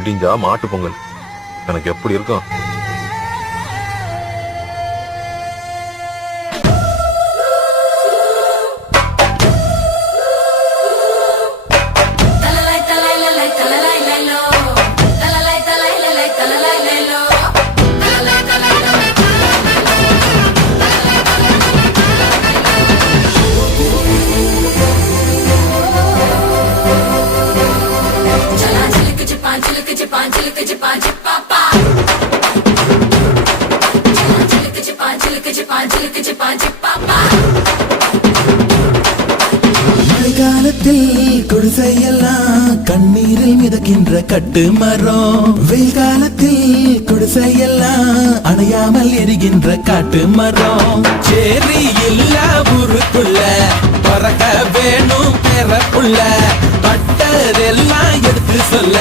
விடிஞ்சா மாட்டு பொங்கல் எனக்கு எப்படி இருக்கும்? மழைக்காலத்தில் குடிசையெல்லாம் கண்ணீரில் மிதக்கின்ற கட்டு மரம், வெயில் காலத்தில் குடிசையெல்லாம் அணையாமல் எரிகின்ற காட்டு மரம். சேரி இல்லா ஊருக்குள்ள பறக்க வேணும் பெறப்புள்ள பட்டதெல்லாம் எடுத்து சொல்ல